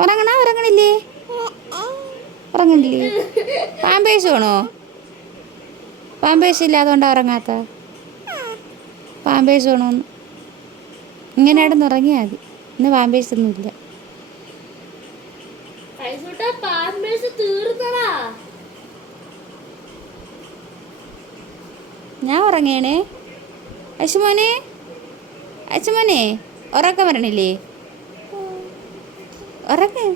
ഉറങ്ങണില്ലേ? ഉറങ്ങണില്ലേ? Pampers വേണോ? Pampers ഇല്ലാതുകൊണ്ടാണ് ഉറങ്ങാത്ത. Pampers വേണോന്ന്. ഇങ്ങനെ ആയിട്ടൊന്ന് ഉറങ്ങിയാൽ മതി. ഇന്ന് പാമ്പേഴ്സ് ഒന്നും ഇല്ല. ഞാൻ ഉറങ്ങേണേ. അശുമോനെ, അശുമോനെ, ഉറക്കം വരണില്ലേ? ഉറങ്ങ്.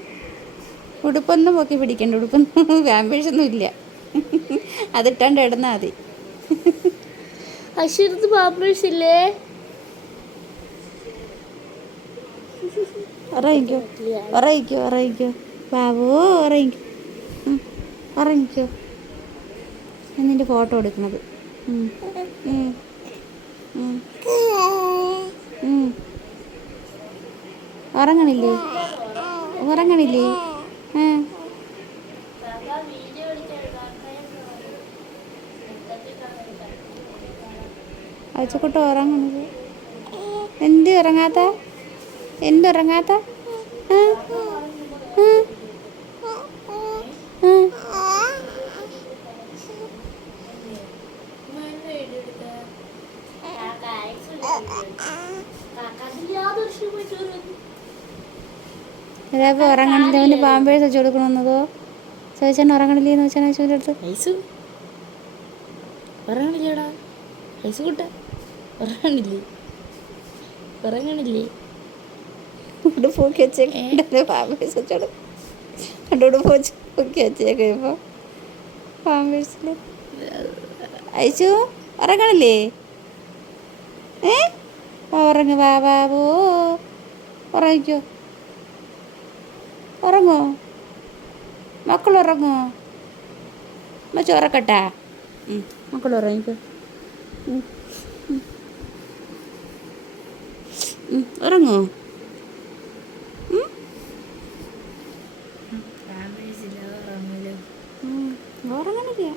ഉടുപ്പൊന്നും പൊക്കി പിടിക്കണ്ട. ഉടുപ്പൊന്നും പാമ്പേഴ്സൊന്നും ഇല്ല. അതിട്ടാണ്ട് ഇടുന്നാൽ മതി. അശ്വരത്ത് പാമ്പേഴ്സ് ഇല്ലേ? ഉറങ്ങിക്കോ, ഉറങ്ങിക്കോ, ഉറങ്ങിക്കോ ബാബു, ഉറങ്ങിക്കോ, ഉറങ്ങിക്കോ. ഞാൻ നിൻ്റെ ഫോട്ടോ എടുക്കണത്. ഉറങ്ങണില്ലേ? ഉറങ്ങണില്ലേ? അയച്ചക്കുട്ട ഉറങ്ങണത്. എന്ത് ഉറങ്ങാത്ത? എന്തുറങ്ങാത്ത? അതപ്പോൾ ഉറങ്ങണില്ല. അവന് പാമ്പേഴ്സ് വെച്ച് കൊടുക്കണമെന്നതോ ചോദിച്ചാൽ ഉറങ്ങണില്ലേന്ന് വെച്ചാൽ അശുവിൻ്റെ അടുത്ത്. ഉറങ്ങണില്ലേടാ ഐസുകുട്ട? ഉറങ്ങണില്ലേ? ഉറങ്ങണില്ലേ? ഉടുപ്പ് പൊക്കി വെച്ചേക്കണ്ടേ? പാമ്പേഴ്സ് വെച്ചോട് ഉടുപ്പ് വെച്ച് പൊക്കി വെച്ചേക്കും. ഇപ്പോൾ പാമ്പേഴ്സിൽ അയച്ചു ഉറങ്ങണില്ലേ? ഉറങ്ങ് ബാബോ, ഉറങ്ങിക്കോ. ഉറങ്ങോ മക്കൾ? ഉറങ്ങോ? അമ്മ ഉറക്കട്ടാ? മക്കൾ ഉറങ്ങിക്കോ. ഉറങ്ങോ? ഉറങ്ങണില്ല.